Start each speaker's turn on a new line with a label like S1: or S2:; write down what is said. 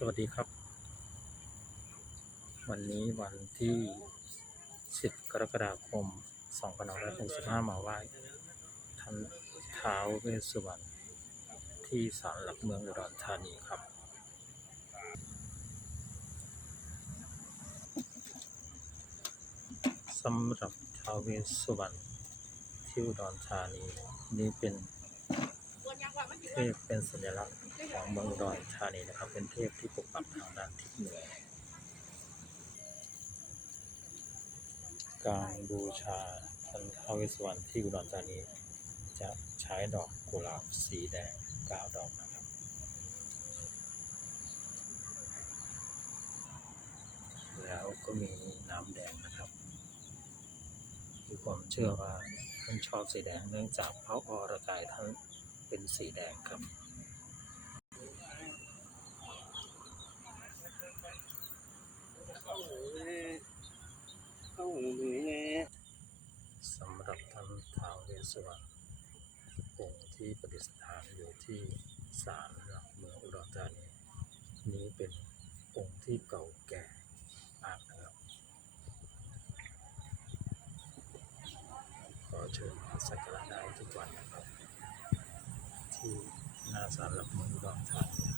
S1: สวัสดีครับ วันนี้วันที่ 10 กรกฎาคม 2565มาไหว้ท่านท้าวเวสสุวรรณที่ศาลหลักเมืองอุดรธานีครับ สำหรับท้าวเวสสุวรรณที่อุดรธานี นี่เป็น เทพเป็นสัญลักษณ์ของเมืองอุดรธานีนะครับ เป็นเทพที่ปกปักทางด้านทิศเหนือ การบูชาท่านท้าวเวสสุวรรณที่อุดรธานี จะใช้ดอกกุหลาบสีแดงเก้าดอกนะครับ แล้วก็มีน้ำแดงนะครับมีความเชื่อว่าท่านชอบสีแดงเนื่องจากพระอรกายท่าน สีแดงครับ
S2: เข้าหูแน่เข้าหูหนีแน่
S1: สำหรับท่านท้าวเวสสุวรรณองค์ที่ประดิษฐานอยู่ที่ศาลหลักเมืองอุดรธานีนี้เป็นองค์ที่เก่าแก่มากนะครับก็เชิญมาสักการะได้ทุกวันนะครับ ที่หน้าศ